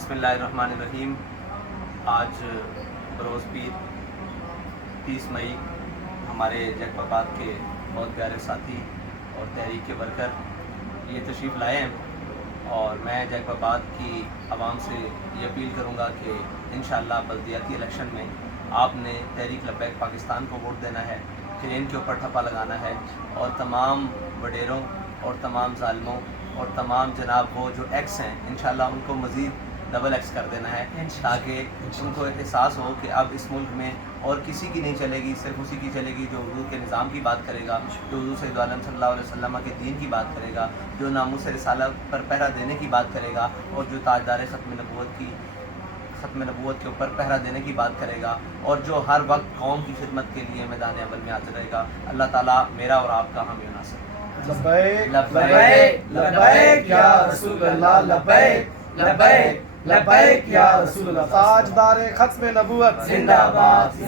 بسم اللہ الرحمن الرحیم۔ آج بروز پیر 30 مئی ہمارے جیک آباد کے بہت پیارے ساتھی اور تحریک کے ورکر یہ تشریف لائے ہیں، اور میں جیک آباد کی عوام سے یہ اپیل کروں گا کہ انشاءاللہ بلدیاتی الیکشن میں آپ نے تحریک لبیک پاکستان کو ووٹ دینا ہے، کرین کے اوپر ٹھپا لگانا ہے، اور تمام وڈیروں اور تمام ظالموں اور تمام جناب وہ جو ایکس ہیں انشاءاللہ ان کو مزید ڈبل ایکس کر دینا ہے، تاکہ ان کو احساس ہو کہ اب اس ملک میں اور کسی کی نہیں چلے گی، صرف اسی کی چلے گی جو حضور کے نظام کی بات کرے گا، جو حضور سید عالم صلی اللہ علیہ وسلم کے دین کی بات کرے گا، جو ناموس رسالت پر پہرا دینے کی بات کرے گا، اور جو تاجدار ختم نبوت کے اوپر پہرا دینے کی بات کرے گا، اور جو ہر وقت قوم کی خدمت کے لیے میدان اول میں آتا رہے گا۔ اللہ تعالیٰ میرا اور آپ کا حامی و ناصر۔ لبیک لبیک لبیک یا رسول اللہ، لبیک لبیک لبیک یا رسول اللہ۔ تاجدار ختم نبوت زندہ باد۔